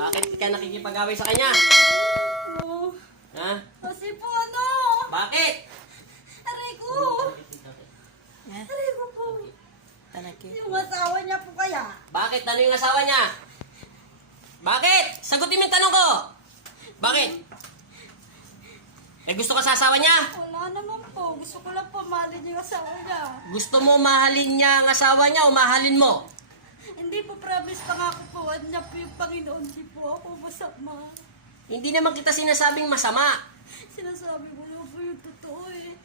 Bakit ka nakikipag-away sa kanya? Oo. Ha? Kasi po ano? Bakit? Aray ko. Aray ko po. Talaga. Yung asawa niya po kaya. Bakit? Ano yung asawa niya? Bakit? Sagutin mo yung tanong ko. Bakit? Eh gusto ka sa asawa niya? Wala naman po. Gusto ko lang po mahalin yung asawa niya. Gusto mo mahalin niya ang asawa niya o mahalin mo? Hindi po promise pangako po. Ano niya po yung Panginoon. Hindi po ako masama. Hindi naman kita sinasabing masama. Sinasabi ko lang po yung totoo eh.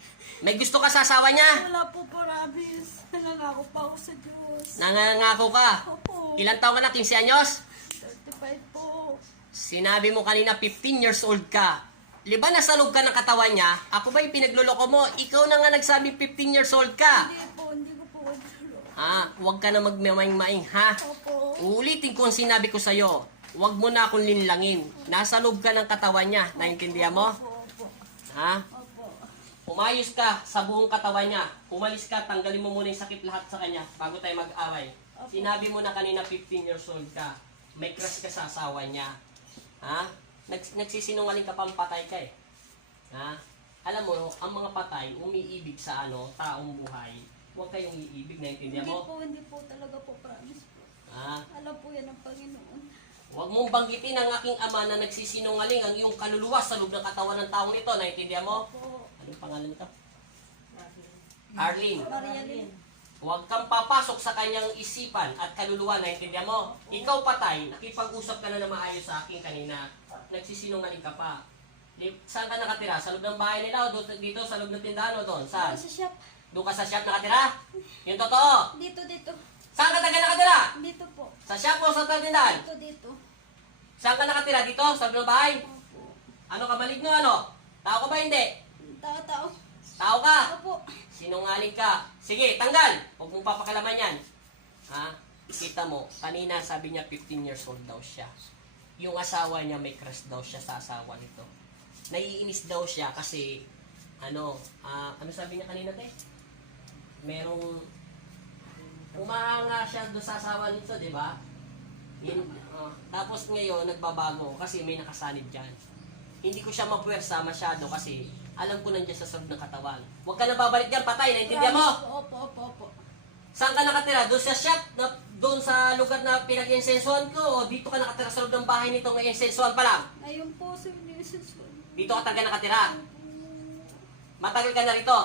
May gusto ka sa asawa niya? Wala po promise. Nangangako pa ako sa Diyos. Nangangako ka. Opo. Ilang taon ka na? 15 anyos? 35 po. Sinabi mo kanina 15 years old ka. Liba nasalog ka ng katawan niya? Ako ba yung pinagluloko mo? Ikaw na nga nagsabing 15 years old ka. Hindi ko po kadulo. Huwag ka na magmamaing-maing, ha? Opo. Uulitin ko ang sinabi ko sa'yo. Huwag mo na akong linlangin. Nasa loob ka ng katawan niya. Naintindihan mo? Opo, opo. Ha? Opo. Umayos ka sa buong katawan niya. Umalis ka, tanggalin mo muna yung sakit lahat sa kanya bago tayo mag-away. Sinabi mo na kanina 15 years old ka. May crush ka sa asawa niya. Ha? Nagsisinungaling ka pang patay ka eh. Ha? Alam mo, ang mga patay, umiibig sa taong buhay. Huwag kayong iibig, naintindihan mo? Hindi po talaga po promise po. Ha? Alam po yan ng Panginoon. Huwag mong banggitin ang aking ama na nagsisinungaling ang iyong kaluluwa sa loob ng katawan ng taong ito. Naintindihan mo? Opo. Anong pangalan nito? Arlene. Maria Lynn. Huwag kang papasok sa kanyang isipan at kaluluwa. Naintindihan mo? Ikaw patay, nakipag-usap ka na na maayos sa akin kanina. Nagsisinungaling ka pa. Saan ka nakatira? Sa loob ng bahay nila o dito sa loob ng tindahan o doon? Saan? Sa shop. Doon ka sa shop nakatira? Yung totoo. Dito. Saan ka taga nakatira? Dito po. Sa shop o sa tindahan? Dito. Saan ka nakatira? Dito? Sa loob ng bahay? Opo. Ano ka, maligno ano? Tao ka ba hindi? Tao. Tao ka? Opo. Sinungaling ka. Sige, tanggal. Huwag mong papakalaman yan. Ha? Kita mo, kanina sabi niya 15 years old daw siya. Yung asawa niya may crush daw siya sa asawa nito. Naiinis daw siya kasi ano sabi niya kanina te? Merong umahanga siya doon sa asawa nito, di ba? Tapos ngayon nagbabago kasi may nakasanib diyan. Hindi ko siya mapuwersa masyado kasi alam ko nandiyan sa loob ng katawan. Huwag ka na babalik diyan, patay, naintindihan mo? Opo. Saan ka nakatira? Doon sa shop? Doon sa lugar na pinag-insensuhan ko? O dito ka nakatira sa loob ng bahay nito may insensuhan pa lang? Ayun po si Jesus. Dito ka taga nakatira? Matagal ka na rito?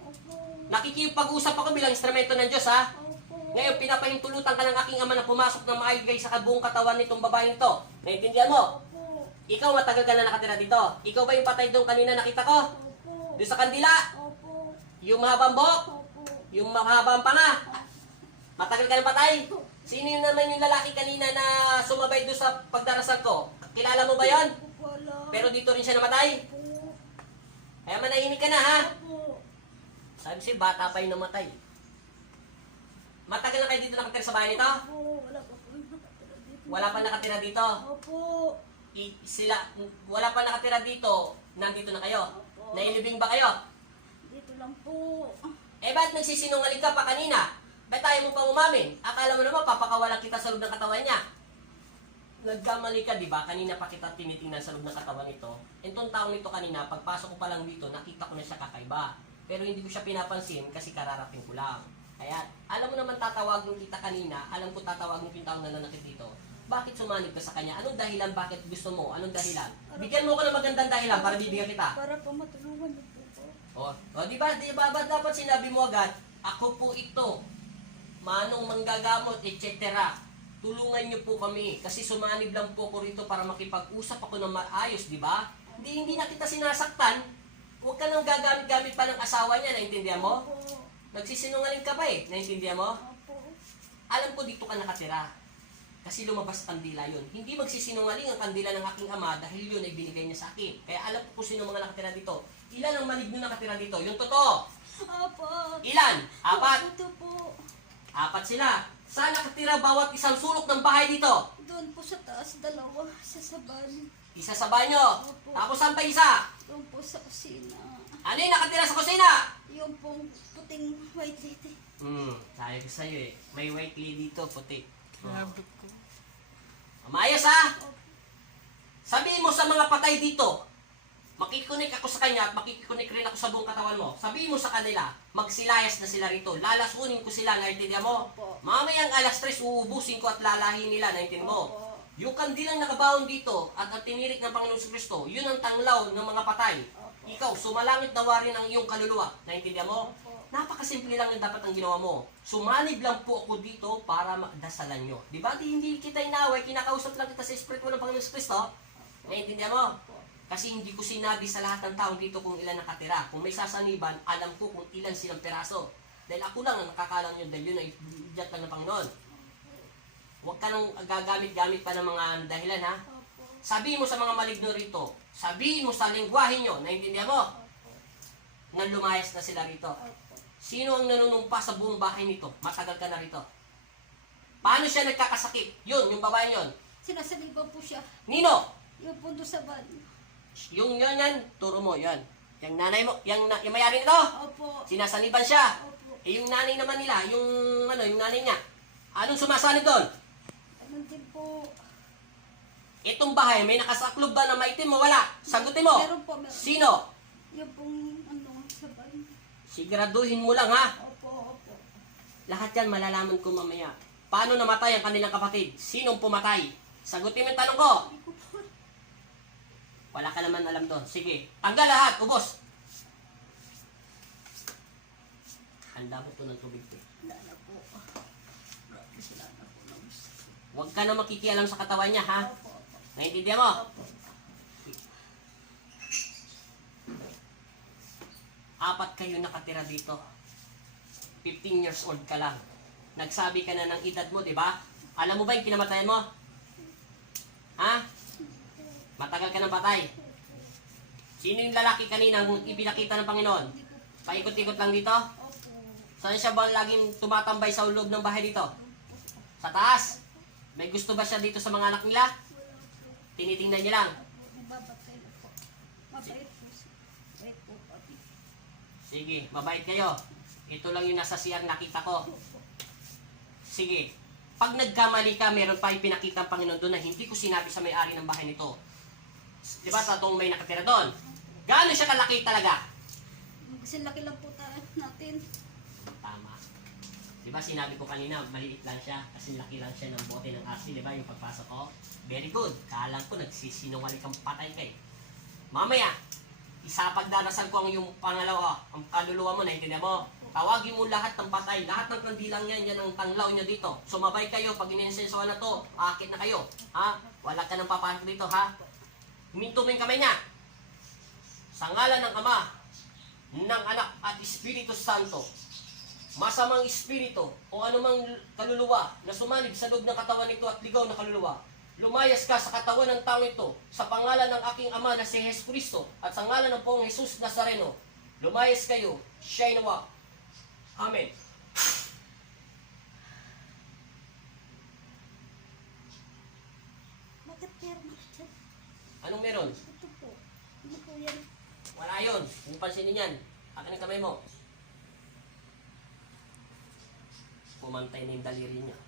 Opo. Nakikipag-usap ako bilang instrumento ng Diyos, ha? Opo. Ngayon, pinapahintulutan ka ng aking ama na pumasok ng maayos sa buong katawan nitong babaeng to. Naintindihan mo? Opo. Ikaw, matagal ka na nakatira dito. Ikaw ba yung patay doon kanina nakita ko? Opo. Doon sa kandila? Opo. Yung mahabang buhok? Opo. Yung mahabang panga? Matagal ka na patay? Sino yun naman yung lalaki kanina na sumabay doon sa pagdarasal ko? Kilala mo ba yon? Wala. Pero dito rin siya namatay? Opo. Kaya manahimik ka na, ha? Opo. Sabi siya, bata pa yung namatay. Matagal na kayo dito nakatira sa bahay nito? Opo. Wala pa po nakatira dito. Wala pa nakatira dito? Opo. Wala pa nakatira dito, nandito na kayo? Opo. Nailibing ba kayo? Dito lang po. Eh, ba't nagsisinungaling ka pa kanina? Ba't tayo mo pa umamin? Akala mo naman, papakawalan kita sa loob ng katawan niya. Nagkamali ka, di ba? Kanina pa kita tinitingnan sa loob ng katawan nito. Itong taong nito kanina, pagpasok ko pa lang dito, nakita ko na siya kakaiba. Pero hindi ko siya pinapansin kasi kararating ko lang. Kaya, alam mo naman tatawagin kita kanina, alam ko tatawagin ko yung taong nananakit dito. Bakit sumanib ka sa kanya? Anong dahilan? Bakit gusto mo? Anong dahilan? Bigyan mo ko ng magandang dahilan para bibigyan kita. Para po matulungan niyo po po. Di ba ba't dapat sinabi mo agad, ako po ito, manong manggagamot, etc. Tulungan niyo po kami kasi sumanib lang po ko rito para makipag-usap ako ng maayos, di ba? Hindi na kita sinasaktan. Huwag ka nang gagamit-gamit pa ng asawa niya, naintindihan mo? Opo. Nagsisinungaling ka ba eh, naintindihan mo? Opo. Alam ko dito ka nakatira. Kasi lumabas kandila yun. Hindi magsisinungaling ang kandila ng aking ama dahil yun ay binigay niya sa akin. Kaya alam ko kung sino mga nakatira dito. Ilan ang maligno nakatira dito? Yung totoo. Opo. Ilan? 4? Ito po. 4 sila. Saan nakatira bawat isang sulok ng bahay dito? Doon po sa taas, 2. Sa saban. Isa sa banyo. Opo. Tapos saan pa isa? Doon po sa kusina. Ano yung nakatira sa kusina? Yung pong puting white lady. Sabi ko sa'yo eh. May white lady dito, puti. Labot ko. Maayos ha? Opo. sa mga patay dito, makikikunik ako sa kanya at makikikunik rin ako sa buong katawan mo. Sabihin mo sa kanila, magsilayas na sila rito. Lalasunin ko sila, naintindihan mo? Opo. Mamayang alas 3, uubusin ko at lalahin nila, naintindihan mo? Opo. Yung kandilang nakabaon dito at ang tinirik ng Panginoon sa Kristo, yun ang tanglaw ng mga patay. Opo. Ikaw, sumalangit na warin ang iyong kaluluwa. Naintindihan mo? Opo. Napakasimple lang yung dapat ang ginawa mo. Sumanib lang po ako dito para dasalan nyo. Di ba? Hindi kita inaway, kinakausap lang kita sa Espiritu ng Panginoon sa Kristo. Naintindihan mo? Opo. Kasi hindi ko sinabi sa lahat ng taong dito kung ilan nakatira. Kung may sasaniban, alam ko kung ilan silang peraso. Dahil ako lang ang nakakalang yun, dahil yun ay biyat lang ng Panginoon. Huwag ka nang gagamit-gamit pa ng mga dahilan, ha? Opo. Sabihin mo sa mga maligno rito, sabihin mo sa lingwahe nyo, naintindihan mo? Opo. Nang lumayas na sila rito. Opo. Sino ang nanunumpa sa buong bahay nito? Matagal ka na rito. Paano siya nagkakasakit? Yun, yung babae yun. Sinasaliban po siya. Nino! Yung pundo sa van. Yung yan, turo mo, yan. Yung nanay mo, yung may-ari nito, Opo. sinasaniban siya. Opo. Eh, yung nanay naman nila, yung nanay niya. Anong sumasanib doon? Ano din po. Itong bahay, may nakasaklob ba na maitim mo? Wala. Sagutin mo. Meron po, meron. Sino? Yung pong sa van. Siguraduhin mo lang, ha? Opo, opo. Lahat yan malalaman ko mamaya. Paano namatay ang kanilang kapatid? Sinong pumatay? Sagutin mo yung tanong ko. Hindi ko po. Wala ka naman alam doon. Sige, tanggal lahat, ubos. Handa mo to ng tubig. Wala na po. Wala na po. Huwag ka na makikialam sa katawan niya, ha? Opo, opo. Naintindihan mo? Opo. Apat kayo nakatira dito. 15 years old ka lang. Nagsabi ka na ng edad mo, di ba? Alam mo ba yung pinamatayan mo? Ha? Matagal ka nang patay. Sino yung lalaki kanina ang ipinakita ng Panginoon? Paikot-ikot lang dito? Opo. Saan siya ba laging tumatambay sa loob ng bahay dito? Sa taas? May gusto ba siya dito sa mga anak nila? Tinitingnan niya lang. Nababatay na po. Mabait po siya. Mabait po pati. Sige, mabait kayo. Ito lang yung nasa siyang nakita ko. Sige, pag nagkamali ka, meron pa ipinakita ang Panginoon doon na hindi ko sinabi sa may-ari ng bahay nito. Di ba, tatong may nakatira doon? Gaano siya kalaki talaga? Kasi laki lang po tayo natin. Tama. Di ba, sinabi ko kanina, maliit lang siya kasi laki lang siya ng bote ng asin, di ba, yung pagpasok ko? Very good. Kaalam ko, nagsisinungaling kang patay kay. Mamaya, isapagdarasal ko ang yung pangalawa, ang kaluluwa mo, naintindihan mo? Tawagin mo lahat ng patay, lahat ng kandilang yan, yan ang tanglaw niya dito. Sumabay kayo, pag inensensuhan na to, akit na kayo. Ha? Wala ka nang papasok dito, ha? Huminto mo yung kamay niya. Sa ngalan ng Ama, ng Anak at Espiritu Santo, masamang espiritu o anumang kaluluwa na sumanib sa loob ng katawan nito at ligaw na kaluluwa, lumayas ka sa katawan ng taong ito sa pangalan ng aking Ama na si Jesucristo at sa ngalan ng Poong Jesus Nazareno. Lumayas kayo, siya'y nawa. Amen. Bakit meron ako dyan? Anong meron? Ito po. Ano po yan? Wala yun. Huwag pansinin yan. Akin ang kamay mo. Pumantay na yung daliri niya.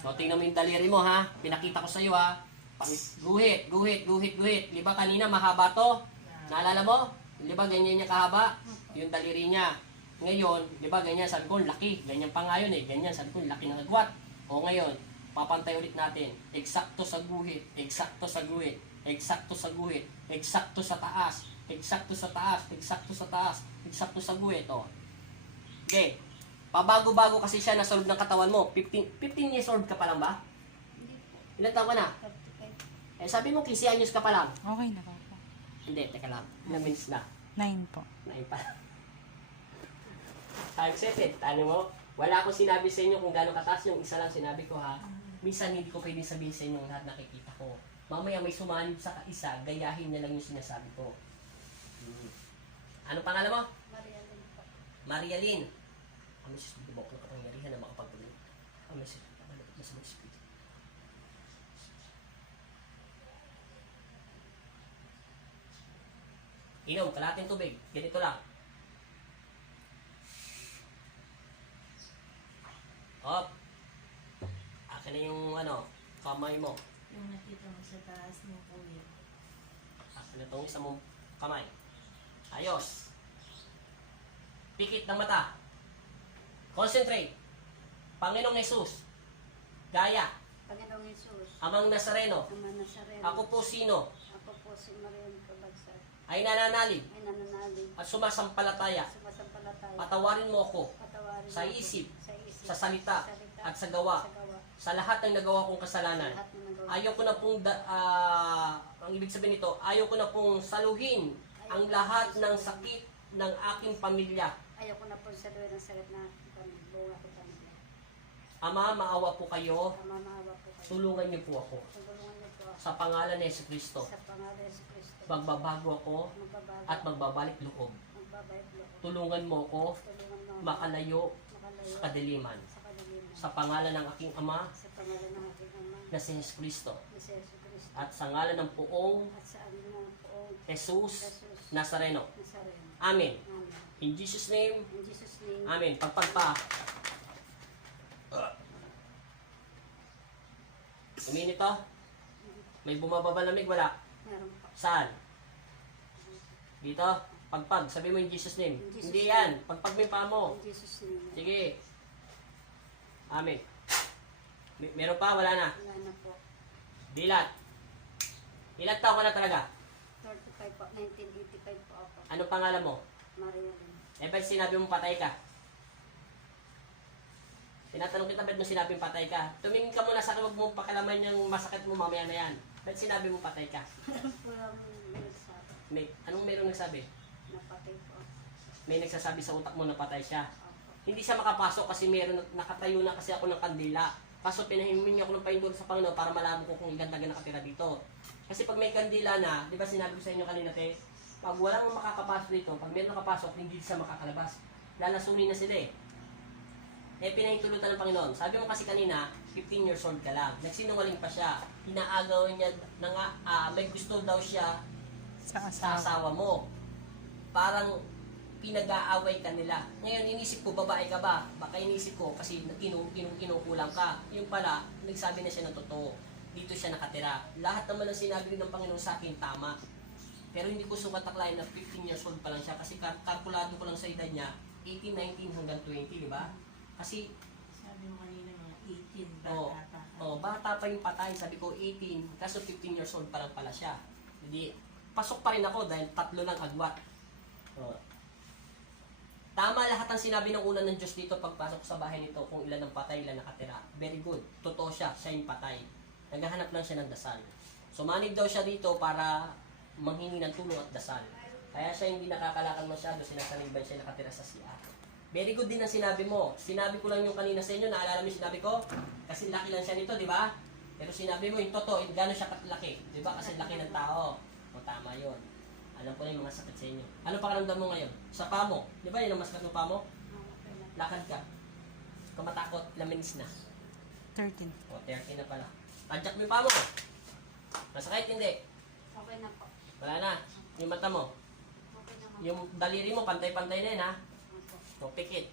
So, tingnan mo yung daliri mo, ha? Pinakita ko sa iyo, ha? Guhit, guhit, guhit, guhit. Di ba kanina mahaba to? Naalala mo? Di ba ganyan niya kahaba? Yung daliri niya. Ngayon, di ba ganyan, sabi ko, laki. Ganyan pa nga yun eh. Ganyan, sabi ko, laki ng agwat. O ngayon, papantay ulit natin. Eksakto sa guhit, eksakto sa guhit, eksakto sa guhit, eksakto sa taas, eksakto sa taas, eksakto sa taas, eksakto sa guhit. O. Okay. Pabago-bago kasi siya nasa loob ng katawan mo. 15 years old ka pa lang ba? Hindi po. Ilan taon ka na? 35. Eh, sabi mo, 15 anyos ka pa lang. Okay na po. Hindi, teka lang. Ilang minutes na? 9 po. 9 pa. Time set it. Ano mo? Wala akong sinabi sa inyo kung gaano kataas. Yung isa lang sinabi ko, ha? Minsan hindi ko pwedeng sabihin sa inyo ang lahat nakikita ko. Mamaya may sumanib sa isa, gayahin niya lang yung sinasabi ko. Ano pangalan mo? Maria Lynn po. Maria Lynn. Kami sa subok na kapangyarihan na makapagpagod. Kami sa kamalapit na sa mga espiritu. Inom, kalating tubig. Ganito lang. Hop. Akin na yung kamay mo. Yung nakita mo sa taas ng kuya. Ano itong isa mong kamay. Ayos. Pikit ng mata. Concentrate. Panginoong Jesus. Gaya. Panginoong Jesus, Amang Nazareno. Ama Nazareno, Ako po sino ako po si Marian Cabagsar, ay nananalig ay nananalig, at sumasampalataya. sumasampalataya, Patawarin mo ako patawarin sa mo ako isip, sa isip, sa salita, at sa gawa. Sa lahat ng nagawa kong kasalanan. lahat ng nagawa. Ayaw ko na pong, ang ibig sabihin nito, ayaw ko na pong saluhin ang lahat ng sakit ng aking pamilya. Ayaw ko na po sa doon ng sakit na bunga ko pamilya. Ama, maawa po kayo. Ama, maawa po kayo. Tulungan niyo po ako. Tulungan niyo po ako. Sa pangalan ni Yesu Kristo, Sa pangalan ni Yesu Cristo. magbabago ako Magbabago. at magbabalik loob. Magbabayad loob. Tulungan mo ako Tulungan mo ako makalayo makalayo sa kadiliman. sa kadiliman. Sa pangalan ng aking Ama Sa pangalan ng aking Ama na si Yesu Kristo. na si Yesu Cristo. At sa ngalan ng poong At sa amin ng poong Jesus Jesus Nazareno. Nazareno. Amen. Amen. In Jesus' name, In Jesus' name. Amen. Pagpagpa. Uminit to? May bumababa lamig? Wala. Meron po. Saan? Dito? Pagpag. Sabi mo in Jesus' name. In Jesus' Hindi name. yan. Pagpag mo yung paa mo. In Jesus' name. Sige. Amen. Meron pa? Wala na. Wala na po. Dilat. Ilan taon ka na talaga? 35 po. 1985 po ako. Ano pangalan mo? Marilyn. Eh, ba't sinabi mo patay ka? Tinatanong kita, ba't mo sinabing patay ka? Tumingin ka muna sa akin, huwag mo pakialaman yung masakit mo mamaya na yan. Ba't sinabi mo patay ka? Walang nagsabi. Anong meron nagsabi? Napatay po. May nagsasabi sa utak mo na patay siya. Ako. Hindi siya makapasok kasi meron, nakatayo na kasi ako ng kandila. Kaso pinahimin niya ako ng paindol sa Panginoon para malaman ko kung ilan talaga nakatira dito. Kasi pag may kandila na, di ba sinabi ko sa inyo kanina, te, pag walang makakapasok dito, pag meron nakapasok, hindi siya makakalabas. Lalasunin na sila eh. Eh, pinahintulutan ng Panginoon. Sabi mo kasi kanina, 15 years old ka lang. Nagsinungaling pa siya. Inaagaw niya na nga, may gusto daw siya sa asawa mo. Parang pinag-aaway ka nila. Ngayon, inisip ko, babae ka ba? Baka inisip ko, kasi kinukulang ka. Yung pala, nagsabi na siya ng totoo. Dito siya nakatira. Lahat naman ng sinabi ng Panginoon sa akin, tama. Pero hindi ko sumataklayin na 15 years old pa lang siya kasi kalkulado ko lang sa edad niya, 18, 19 hanggang 20, di ba? Kasi, Sabi mo kanina mga 18 oh, bata pa. bata pa yung patay. Sabi ko 18, kaso 15 years old pa lang pala siya. Hindi, pasok pa rin ako dahil 3 lang agwat. Oh. Tama lahat ang sinabi ng una ng Diyos dito pagpasok sa bahay nito kung ilan ang patay, ilan nakatira. Very good. Totoo siya yung patay. Naghahanap lang siya ng dasal. Sumanib daw siya dito para manghingi ng tulong at dasal. Kaya siya hindi nakakalakad masyado, sinasaniban siya nakatira sa CR. Very good din ang sinabi mo. Sinabi ko lang yung kanina sa inyo, naalala mo yung sinabi ko? Kasi laki lang siya nito, di ba? Pero sinabi mo yung totoo, gano'n siya laki. Di ba? Kasi laki ng tao. O tama yun. Alam ko na yung mga sakit sa inyo. Ano pakiramdam mo ngayon? Sa paa mo. Di ba yun ang masakit ng paa mo? Okay na. Lakad ka. Kung matakot, laminis na. 13. O, 30 na pala. Tadyak mo yung paa mo. Masakit, hindi. Okay na po. Wala na. Yung mata mo. Okay na po. Yung daliri mo, pantay-pantay na yun, ha? Opo. O, pikit.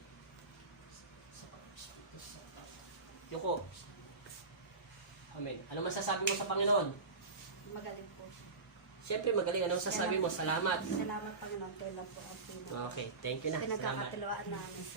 Yuko. Amen. Ano masasabi mo sa Panginoon? Magaling po. Siyempre, magaling. Ano masasabi mo? Salamat. Salamat Panginoon. Ito lang po ang pinag. Okay, thank you na. Salamat. Pinagkakatiluan namin.